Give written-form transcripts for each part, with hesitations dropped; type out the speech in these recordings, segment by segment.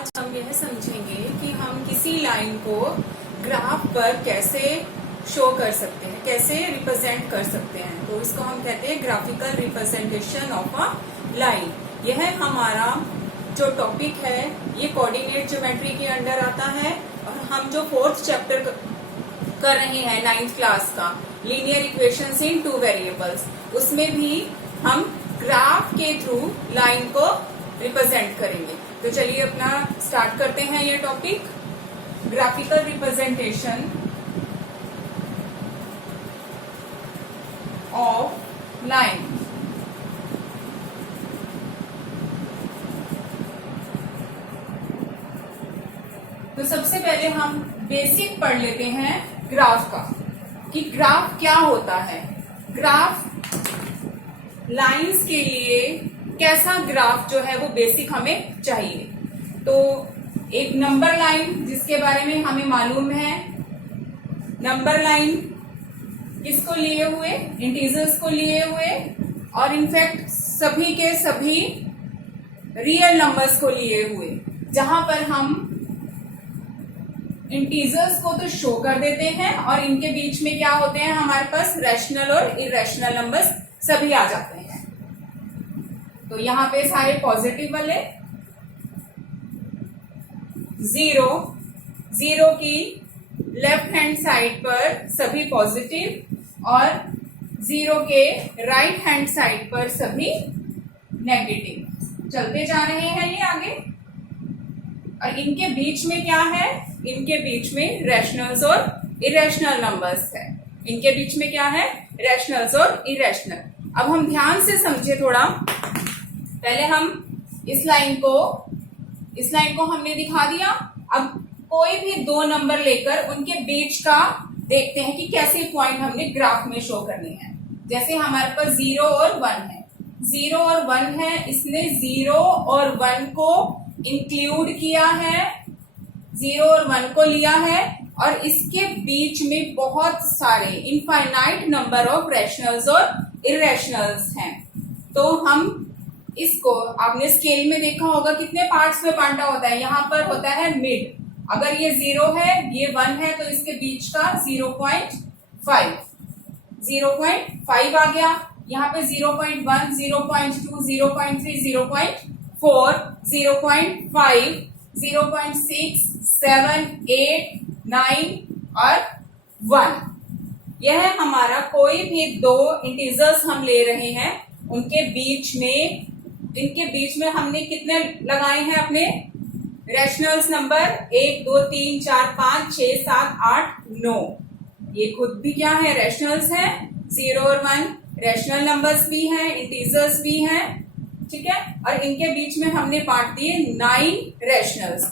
आज हम यह समझेंगे कि हम किसी लाइन को ग्राफ पर कैसे शो कर सकते हैं, कैसे रिप्रेजेंट कर सकते हैं। तो इसको हम कहते हैं graphical representation of a line. यह हमारा जो टॉपिक है ये कोऑर्डिनेट ज्योमेट्री के अंडर आता है और हम जो 4th चैप्टर कर रहे हैं 9th क्लास का लीनियर इक्वेशंस इन 2 वेरिएबल्स, उसमें भी हम ग्राफ के थ्रू लाइन को रिप्रेजेंट करेंगे। तो चलिए अपना स्टार्ट करते हैं ये topic, graphical representation of line. तो सबसे पहले हम बेसिक पढ़ लेते हैं ग्राफ का, कि ग्राफ क्या होता है। ग्राफ लाइंस के लिए कैसा ग्राफ जो है वो बेसिक हमें चाहिए। तो एक नंबर लाइन जिसके बारे में हमें मालूम है, नंबर लाइन किसको लिए हुए, इंटीजर्स को लिए हुए, और इनफैक्ट सभी के सभी रियल नंबर्स को लिए हुए, जहां पर हम इंटीजर्स को तो शो कर देते हैं और इनके बीच में क्या होते हैं, हमारे पास रैशनल और इरेशनल नंबर्स सभी आ जाते हैं। तो यहाँ पे सारे पॉजिटिव वाले, जीरो की लेफ्ट हैंड साइड पर सभी पॉजिटिव और 0 के राइट हैंड साइड पर सभी नेगेटिव चलते जा रहे हैं ये आगे। और इनके बीच में क्या है, इनके बीच में रैशनल्स और इरेशनल नंबर्स है। इनके बीच में क्या है, रैशनल्स और इरेशनल। अब हम ध्यान से समझे थोड़ा, पहले हम इस लाइन को हमने दिखा दिया। अब कोई भी 2 नंबर लेकर उनके बीच का देखते हैं कि कैसे पॉइंट हमने ग्राफ में शो करने हैं। जैसे हमारे पास 0 और 1 है, 0 और 1 है, इसने 0 और 1 को इंक्लूड किया है, 0 और 1 को लिया है, और इसके बीच में बहुत सारे इनफाइनाइट नंबर ऑफ रैशनल्स और इरेशनल्स हैं। तो हम इसको, आपने स्केल में देखा होगा कितने पार्ट्स में बांटा होता है, यहाँ पर होता है मिड। अगर ये 0 है, ये 1 है, तो इसके बीच का 0.5 आ गया। यहाँ पे 0.1, 0.2, 0.3, 0.4, 0.5, 0.6, 7, 8, 9 और 1। यह हमारा कोई भी 2 इंटीजर्स हम ले रहे हैं, इनके बीच में हमने कितने लगाए हैं अपने रैशनल्स नंबर, 1, 2, 3, 4, 5, 6, 7, 8, 9। ये खुद भी क्या है, रैशनल्स है। 0 और 1 रैशनल नंबर्स भी हैं, इंटीजर्स भी हैं, ठीक है। और इनके बीच में हमने बांट दिए 9 रैशनल्स।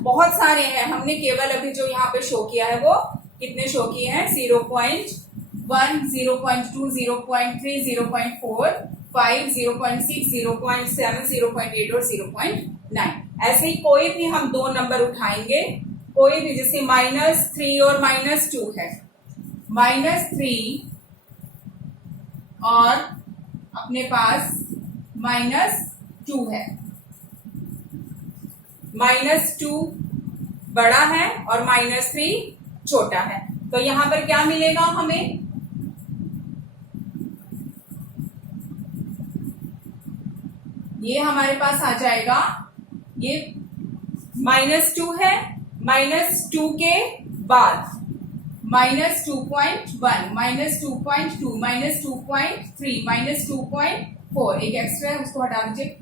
बहुत सारे हैं, हमने केवल अभी जो यहाँ पे शो किया है वो कितने शो किए हैं, 0.1, 0.2, 0.3, 0.4, 5, 0.6, 0.7, 0.8 और 0.9। ऐसे ही कोई भी हम 2 नंबर उठाएंगे, कोई भी, जैसे -3 और -2 है, -3 और अपने पास -2 है। -2 बड़ा है और -3 छोटा है। तो यहां पर क्या मिलेगा हमें, ये हमारे पास आ जाएगा, ये -2 है, -2 के बाद -2.1, -2.2, -2.3, -2.4, एक एक्स्ट्रा है उसको हटा दीजिए,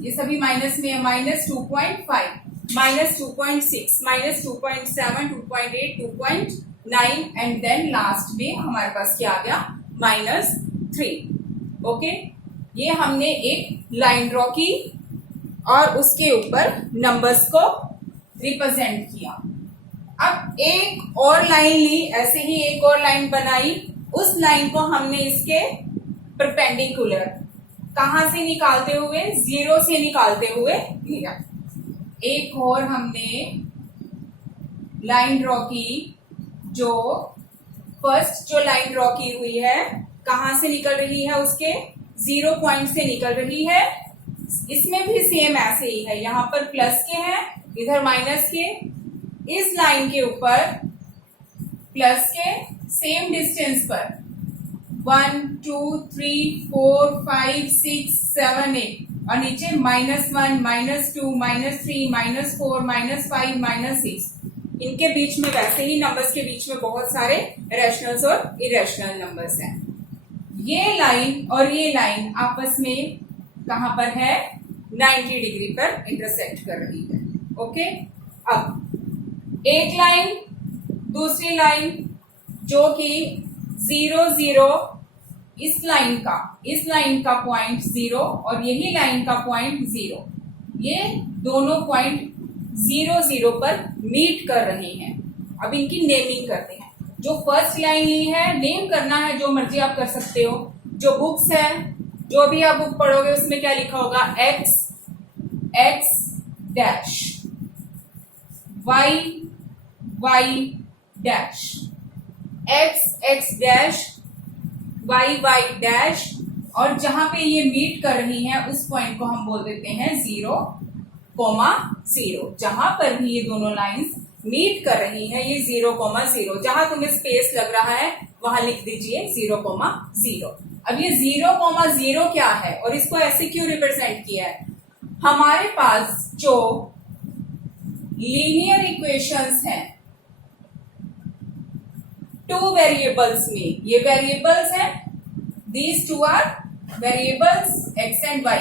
ये सभी माइनस में है, -2.5, -2.6, -2.7, 2.8, 2.9 एंड देन लास्ट में हमारे पास क्या आ गया, -3। ओके, ये हमने एक लाइन ड्रॉ की और उसके ऊपर नंबर्स को रिप्रेजेंट किया। अब एक और लाइन ली, ऐसे ही एक और लाइन बनाई, उस लाइन को हमने इसके परपेंडिकुलर कहां से निकालते हुए, 0 से निकालते हुए लिया। एक और हमने लाइन ड्रॉ की, जो फर्स्ट जो लाइन ड्रॉ की हुई है कहां से निकल रही है, उसके 0 पॉइंट से निकल रही है, इसमें भी सेम ऐसे ही है, यहाँ पर प्लस के हैं, इधर माइनस के, इस लाइन के ऊपर प्लस के सेम डिस्टेंस पर 1 2 3 4 5 6 7 8 और नीचे -1 -2 -3 -4 -5 -6 इनके बीच में वैसे ही नंबर्स के बीच में बहुत सारे रैशनल्स और इरेशनल नंबर्स हैं। ये लाइन और ये लाइन आपस में कहां पर है, 90 डिग्री पर इंटरसेक्ट कर रही है। ओके, अब एक लाइन दूसरी लाइन जो कि 0 0 इस लाइन का पॉइंट 0 और यही लाइन का पॉइंट 0, ये दोनों पॉइंट 0 0 पर मीट कर रहे हैं। अब इनकी नेमिंग करते हैं। जो फर्स्ट लाइन ली है, नेम करना है जो मर्जी आप कर सकते हो। जो बुक्स है, जो भी आप बुक पढ़ोगे उसमें क्या लिखा होगा, x x dash, y y dash, x x dash, y y dash, और जहां पे ये मीट कर रही है उस पॉइंट को हम बोल देते हैं 0, 0। जहां पर भी ये दोनों लाइंस मीट कर रही है, ये 0, 0, जहां तुम्हें स्पेस लग रहा है वहां लिख दीजिए 0, 0। अब ये 0, 0 क्या है और इसको ऐसे क्यों रिप्रेजेंट किया है? हमारे पास जो लीनियर इक्वेशंस हैं टू वेरिएबल्स में, ये वेरिएबल्स हैं, these two are variables x and y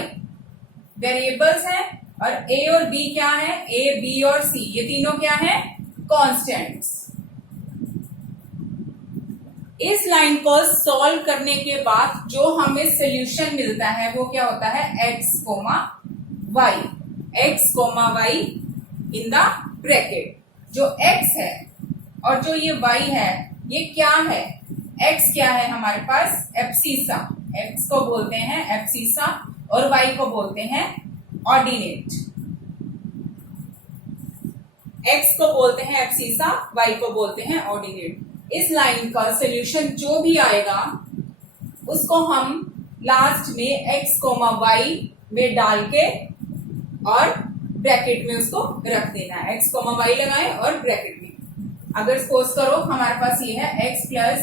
variables हैं, और a और b क्या है, a b और c ये तीनों क्या है, कांस्टेंट्स। इस लाइन को सॉल्व करने के बाद जो हमें सोल्यूशन मिलता है वो क्या होता है, x, y in the bracket. जो x है और जो ये y है ये क्या है, x क्या है हमारे पास, एब्सिसा, x को बोलते हैं एब्सिसा और y को बोलते हैं ऑर्डिनेट। x को बोलते हैं एब्सिसा, y को बोलते हैं ऑर्डिनेट। इस लाइन का सोल्यूशन जो भी आएगा उसको हम लास्ट में x, y में डाल के और ब्रैकेट में उसको रख देना है। x, y लगाएं और ब्रैकेट में, अगर सपोज करो हमारे पास ये है x plus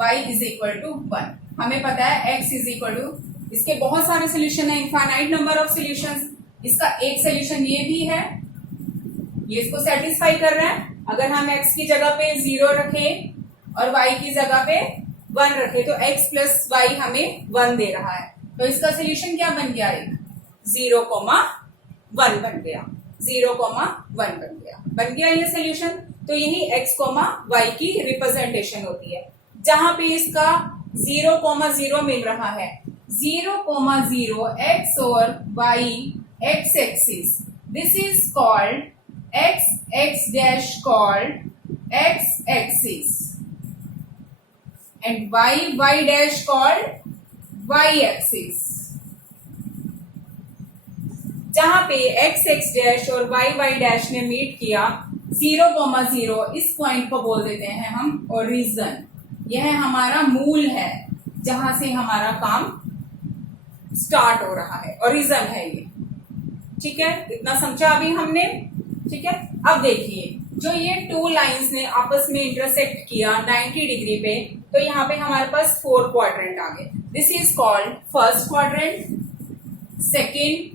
y is equal to 1, हमें पता है x इज इक्वल टू, इसके बहुत सारे सोल्यूशन है, इनफाइनाइट नंबर ऑफ सोल्यूशंस। इसका एक सोल्यूशन ये भी है, ये इसको सेटिस्फाई कर रहा है। अगर हम x की जगह पे 0 रखें और y की जगह पे 1 रखें तो x प्लस y हमें 1 दे रहा है, तो इसका सोल्यूशन क्या बन गया, 0, 1 बन गया, 0, 1 बन गया ये सोल्यूशन। तो यही x, y की रिप्रेजेंटेशन होती है। जहां पे इसका 0, 0 मिल रहा है, 0, 0 x और y x axis, this is called x dash called x axis and y dash called y axis। जहां पे x डैश और y डैश ने मीट किया 0, 0, इस पॉइंट को बोल देते हैं हम ओरिजिन। यह हमारा मूल है जहां से हमारा काम स्टार्ट हो रहा है, ओरिजिन है ये। ठीक है, इतना समझा अभी हमने। ठीक है, अब देखिए जो ये टू लाइंस ने आपस में इंटरसेक्ट किया 90 डिग्री पे, तो यहाँ पे हमारे पास 4 क्वाड्रेंट आ गए। This is called first quadrant, second,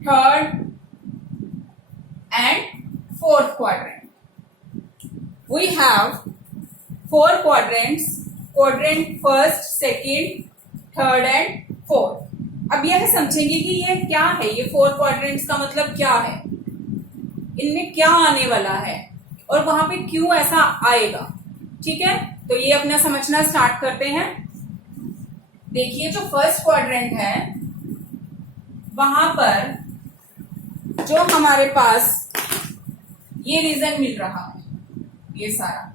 third and fourth quadrant. We have 4 quadrants, quadrant first, second, third and fourth. अब यह समझेंगे कि ये क्या है, ये 4 quadrants का मतलब क्या है, इनमें क्या आने वाला है और वहां पे क्यों ऐसा आएगा। ठीक है, तो ये अपना समझना स्टार्ट करते हैं। देखिए जो फर्स्ट क्वाड्रेंट है वहां पर जो हमारे पास ये रीजन मिल रहा है, ये सारा,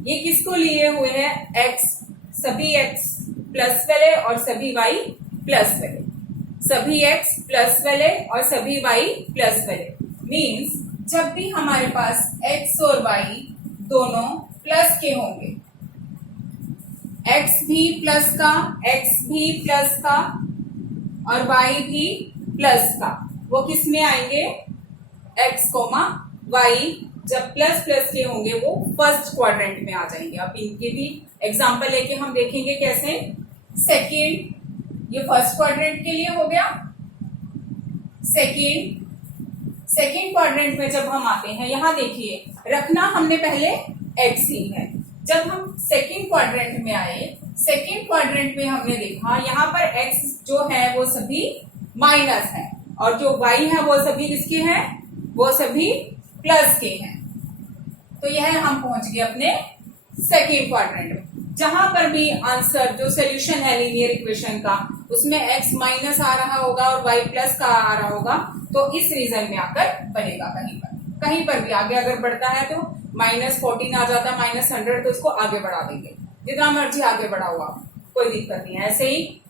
ये किसको लिए हुए हैं, x, सभी x प्लस वाले और सभी y प्लस वाले, सभी x प्लस वाले और सभी y प्लस वाले। मीन्स जब भी हमारे पास x और y दोनों प्लस के होंगे, x भी प्लस का, x भी प्लस का और y भी प्लस का, वो किस में आएंगे, x, y जब प्लस प्लस के होंगे वो फर्स्ट क्वाड्रेंट में आ जाएंगे। अब इनके भी एग्जांपल लेके हम देखेंगे कैसे। सेकेंड, ये फर्स्ट क्वाड्रेंट के लिए हो गया। सेकेंड क्वाड्रेंट में जब हम आते हैं, यहां देखिए रखना हमने पहले x ही है। जब हम सेकेंड क्वाड्रेंट में आए, सेकेंड क्वाड्रेंट में हमने देखा यहाँ पर x जो है वो सभी माइनस है और जो y है वो सभी किसके हैं, वो सभी प्लस के हैं। तो यह हम पहुंच गए अपने सेकेंड क्वाड्रेंट में। जहां पर भी आंसर जो सोल्यूशन है लीनियर इक्वेशन का, उसमें x माइनस आ रहा होगा और y प्लस का आ रहा होगा, तो इस रीजन में आकर बनेगा। कहीं पर भी आगे अगर बढ़ता है तो -14 आ जाता है, -100, तो इसको आगे बढ़ा देंगे, जितना मर्जी आगे बढ़ाओ आप, कोई दिक्कत नहीं है। ऐसे ही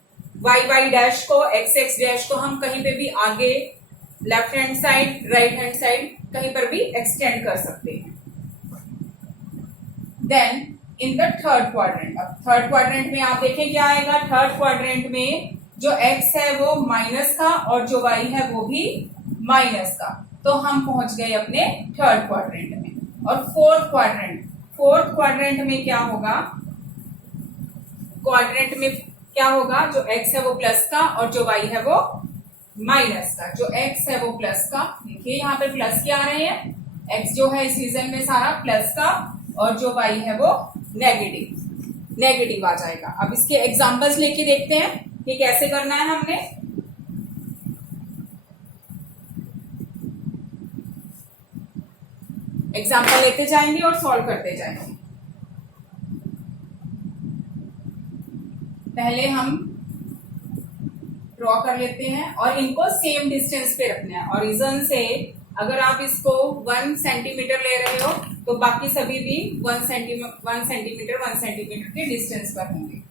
y डैश को, x डैश को हम कहीं पे भी आगे left hand side, right hand side कहीं पर भी एक्सटेंड कर सकते हैं। Then in the third quadrant, अब थर्ड क्वाड्रेंट में आप देखें क्या आएगा। थर्ड क्वाड्रेंट में जो x है वो माइनस का और जो y है वो भी माइनस का, तो हम पहुंच गए अपने थर्ड क्वाड्रेंट में। और फोर्थ क्वाड्रेंट में क्या होगा, क्वाड्रेंट में क्या होगा, जो x है वो प्लस का और जो y है वो माइनस का। जो x है वो प्लस का, देखिए यहाँ पे प्लस के आ रहे हैं, x जो है इस रीजन में सारा प्लस का और जो y है वो नेगेटिव आ जाएगा। अब इसके एग्जांपल्स लेके देखते हैं कि कैसे करना है हमने। एग्जांपल लेते जाएंगे और सॉल्व करते जाएंगे। पहले हम ड्रॉ कर लेते हैं और इनको सेम डिस्टेंस पे रखना है। ओरिजिन से अगर आप इसको 1 सेंटीमीटर ले रहे हो तो बाकी सभी भी 1 सेंटीमीटर के डिस्टेंस पर होंगे।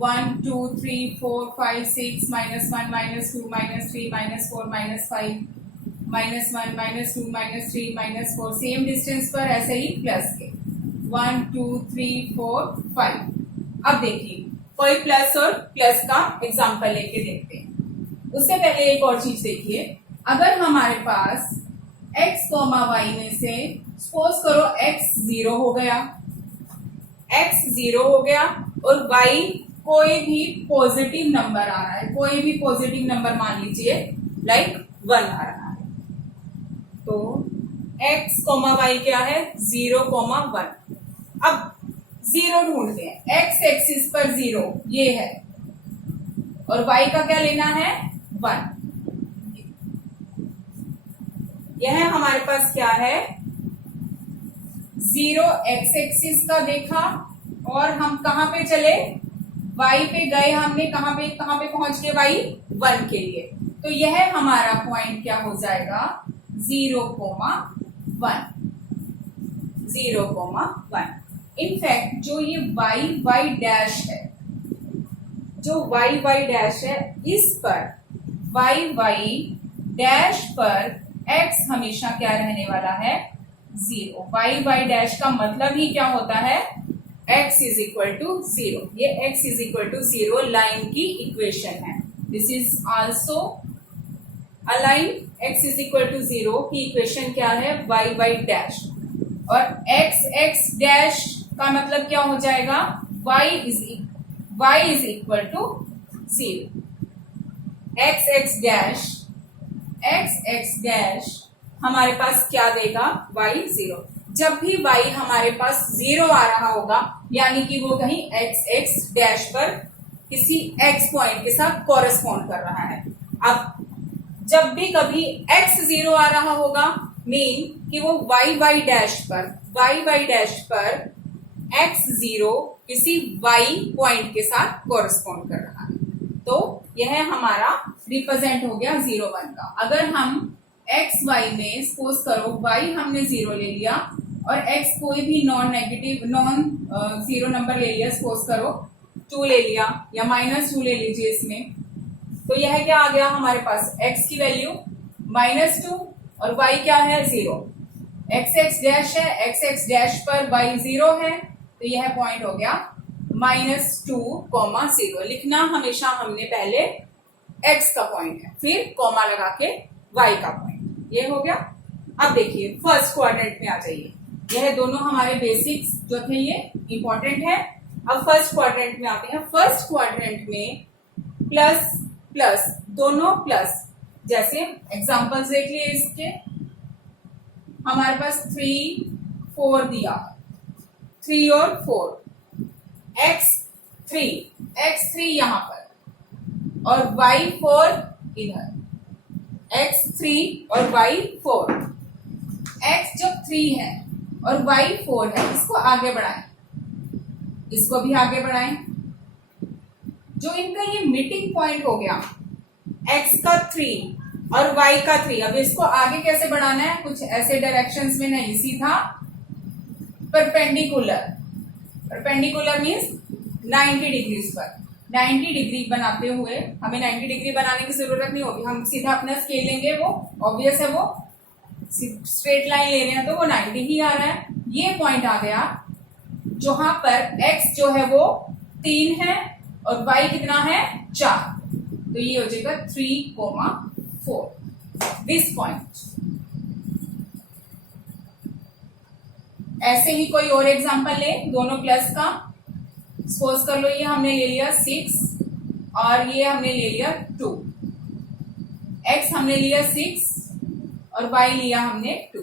1 2 3 4 5 6 -1 -2 -3 -4 -5 -1 -2 -3 -4 सेम डिस्टेंस पर, ऐसे ही प्लस के 1 2 3 4 5। अब देखिए कोई प्लस और प्लस का एग्जांपल लेके देखते हैं। उससे पहले एक और चीज देखिए, अगर हमारे पास x, y में से सपोज करो x 0 हो गया और y कोई भी पॉजिटिव नंबर आ रहा है, कोई भी पॉजिटिव नंबर मान लीजिए लाइक 1 आ रहा है, तो x, y क्या है 0, 1। अब 0 ढूंढते हैं, x एक्सिस पर 0 ये है और y का क्या लेना है 1। यह हमारे पास क्या है 0 x एक्सिस का देखा और हम कहां पे चले, y पे गए, हमने कहां पे पहुंच गए y 1 के लिए, तो यह हमारा पॉइंट क्या हो जाएगा 0, 1। इनफैक्ट जो ये y डैश है, जो y डैश है, इस पर y डैश पर x हमेशा क्या रहने वाला है 0। y डैश का मतलब ही क्या होता है x इज इक्वल टू 0। ये x is equal to 0 line की इक्वेशन है। This is also a line. x is equal to 0 की इक्वेशन क्या है y डैश, और x डैश का मतलब क्या हो जाएगा y is equal to 0। x dash हमारे पास क्या देगा y 0। जब भी y हमारे पास 0 आ रहा होगा यानी कि वो कहीं x डैश पर किसी x पॉइंट के साथ कॉरेस्पॉन्ड कर रहा है। अब जब भी कभी x 0 आ रहा होगा मीन कि वो y डैश पर x 0 किसी y पॉइंट के साथ कॉरेस्पॉन्ड कर रहा है, तो यह हमारा रिप्रेजेंट हो गया 0, 1 का। अगर हम x y में सपोज करो y हमने 0 ले लिया और x कोई भी नॉन जीरो नंबर ले लिया, सपोज करो 2 ले लिया या -2 ले लीजिए इसमें, तो यह क्या आ गया हमारे पास x की वैल्यू -2 और y क्या है 0। एक्स एक्स डैश है, एक्स एक्स डैश पर y 0 है, तो यह पॉइंट हो गया -2, 0। लिखना हमेशा हमने पहले x का पॉइंट है, फिर कॉमा लगा के y का पॉइंट, ये हो गया। अब देखिए फर्स्ट क्वाड्रेंट में आ जाइए, यह दोनों हमारे बेसिक्स जो थे ये इंपॉर्टेंट है। अब फर्स्ट क्वाड्रेंट में आते हैं। फर्स्ट क्वाड्रेंट में प्लस प्लस, दोनों प्लस, जैसे एग्जांपल्स देख लिए इसके, हमारे पास 3 4 दिया, 3 और 4, x3 यहां पर और y4 इधर, x3 और y4, x जो 3 है और y4 है, इसको आगे बढ़ाएं, इसको भी आगे बढ़ाएं। जो इनका ये मीटिंग पॉइंट हो गया x का 3 और y का 3, अब इसको आगे कैसे बढ़ाना है, कुछ ऐसे डायरेक्शंस में नहीं, सीधा परपेंडिकुलर, परपेंडिकुलर मीन्स 90 डिग्रीज पर, 90 डिग्री बनाते हुए, हमें 90 डिग्री बनाने की जरूरत नहीं होगी, हम सीधा अपना स्केल लेंगे, वो ऑब्वियस है, वो स्ट्रेट लाइन ले रहे हैं तो वो 90 ही आ रहा है। ये पॉइंट आ गया जहां पर x जो है वो 3 है और y कितना है 4, तो ये हो जाएगा 3,4, दिस पॉइंट। ऐसे ही कोई और एग्जांपल ले, दोनों प्लस का, सपोज कर लो ये हमने ले लिया 6 और ये हमने ले लिया 2, x हमने लिया 6 और y लिया हमने 2,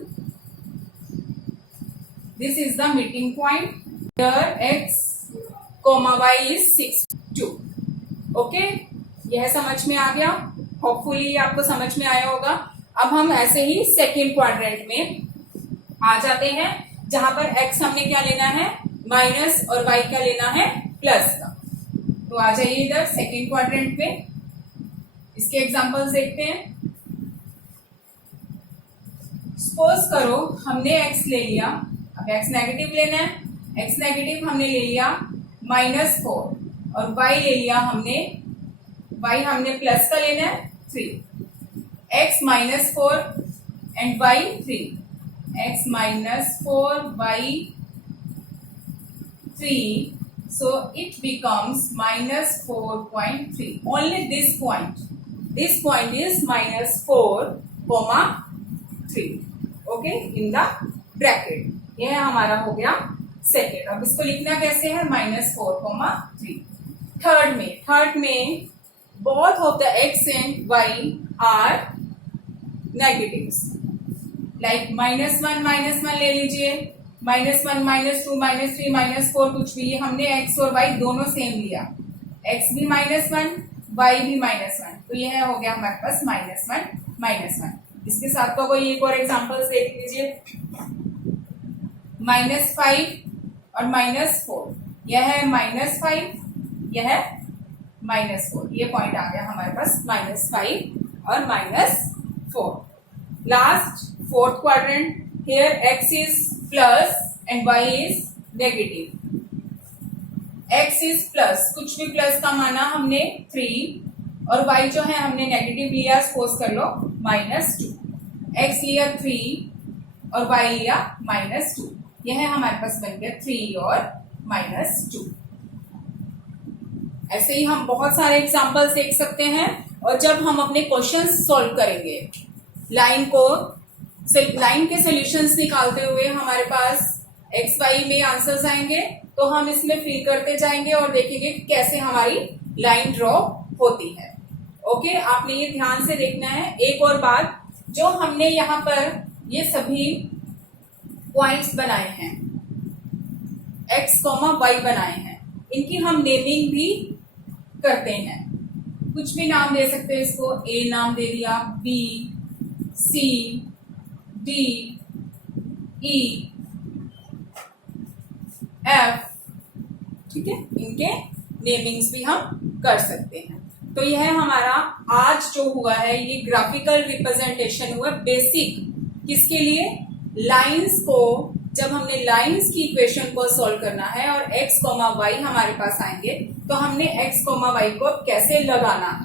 this is the meeting point, here x, y is 6, 2। Okay, यह समझ में आ गया, होपफुली आपको समझ में आया होगा। अब हम ऐसे ही सेकेंड क्वाड्रेंट में आ जाते हैं, जहां पर x हमने क्या लेना है माइनस और y क्या लेना है प्लस का। तो आ जाइए इधर सेकेंड क्वाड्रेंट में, इसके एग्जांपल्स देखते हैं। सपोज करो हमने x ले लिया, अब x नेगेटिव लेना है, x नेगेटिव हमने ले लिया -4 और y ले लिया हमने, y हमने प्लस का लेना है 3, x -4 and y 3, x -4 y 3, so it becomes -4.3, only this point is -4, 3, okay, in the bracket। यह हमारा हो गया सेकेंड। अब इसको लिखना कैसे है -4, 3। थर्ड में both of the x and y are negatives, like -1 ले लीजिए, -1 -2 -3 -4, कुछ भी, ये हमने x और y दोनों सेम लिया, x भी -1 y भी -1, तो यह हो गया हमारे पास -1। इसके साथ का कोई एक और एग्जांपल्स देख लीजिए, -5 और -4, यह है -5, यह है -4, ये पॉइंट आ गया हमारे पास -5 और -4। Last fourth quadrant, here x is plus and y is negative. x is plus, कुछ भी प्लस का माना हमने 3 और y जो है हमने नेगेटिव लिया, सपोज कर लो -2, x लिया 3 और y लिया -2, यह हमारे पास बन गया 3 और -2। ऐसे ही हम बहुत सारे एग्जांपल्स देख सकते हैं, और जब हम अपने क्वेश्चंस सॉल्व करेंगे, लाइन के सॉल्यूशंस निकालते हुए हमारे पास एक्स वाई में आंसर्स आएंगे, तो हम इसमें फिल करते जाएंगे और देखेंगे कैसे हमारी लाइन ड्रॉ होती है। ओके, आपने ये ध्यान से देखना है। एक और बात, जो हमने यहाँ पर ये सभी पॉइंट्स बनाए हैं, x, y बनाए हैं, इनकी हम नेमिंग भी करते हैं। कुछ भी नाम दे सकते हैं इसको, a नाम दे दिया, b, c, d, e, f, ठीक है, इनके नेमिंग्स भी हम कर सकते हैं। तो यह हमारा आज जो हुआ है, ये ग्राफिकल रिप्रेजेंटेशन हुआ बेसिक, किसके लिए, लाइंस को। जब हमने लाइंस की इक्वेशन को सॉल्व करना है और x, y हमारे पास आएंगे, तो हमने x, y को कैसे लगाना है